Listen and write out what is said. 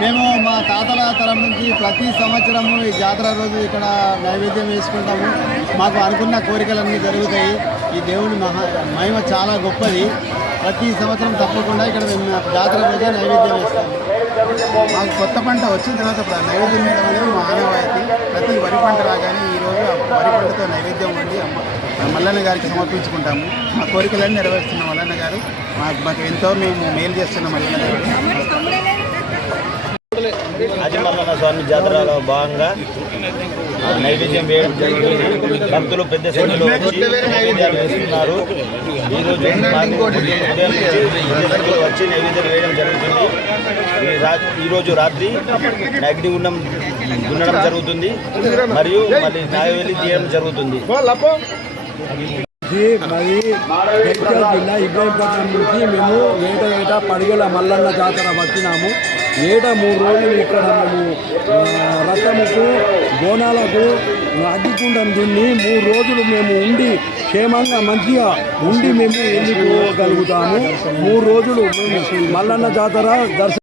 మేము మా తాతల తరం నుంచి ప్రతి సంవత్సరము ఈ జాతర రోజు ఇక్కడ నైవేద్యం వేసుకుంటాము. మాకు అనుకున్న కోరికలన్నీ జరుగుతాయి. ఈ దేవుడి మహిమ చాలా గొప్పది. ప్రతి సంవత్సరం తప్పకుండా ఇక్కడ మేము జాతర రోజే నైవేద్యం వేస్తాము. మాకు కొత్త పంట వచ్చిన తర్వాత నైవేద్యం వేయడం అనేది మా ఆనవాయితీ. ప్రతి వరి పంట రాగానే ఈరోజు వరి పంటతో నైవేద్యం వండి మల్లన్న గారికి సమర్పించుకుంటాము. మా కోరికలన్నీ నెరవేరుస్తున్న మల్లన్న గారు మాకు ఎంతో మేము మేలు చేస్తున్న మల్లన్న గారు. ఆదిమల్లన్న స్వామి జాతరలో భాగంగా నైవేద్యం వేయడం జరుగుతుంది. భక్తులు పెద్ద సంఖ్యలో వచ్చి నైవేద్యాలు వేస్తున్నారు. వచ్చి నైవేద్యం వేయడం జరుగుతుంది. ఈరోజు రాత్రి అగ్నిగుండం దున్నడం జరుగుతుంది మరియు మళ్ళీ నాగవెల్లి తీయడం జరుగుతుంది. మరి జగిత్యాల జిల్లా ఇబ్రాహీంపట్నం నుంచి మేము ఏటా పడిగల మల్లన్న జాతర వచ్చినాము. 3 రోజులు ఇక్కడ మేము రథముకు బోనాలకు అగ్గికుండం తిని 3 రోజులు మేము ఉండి క్షేమంగా మంచిగా ఉండి మేము వెళ్ళిపోగలుగుతాము. 3 రోజులు మేము మల్లన్న జాతర దర్శనం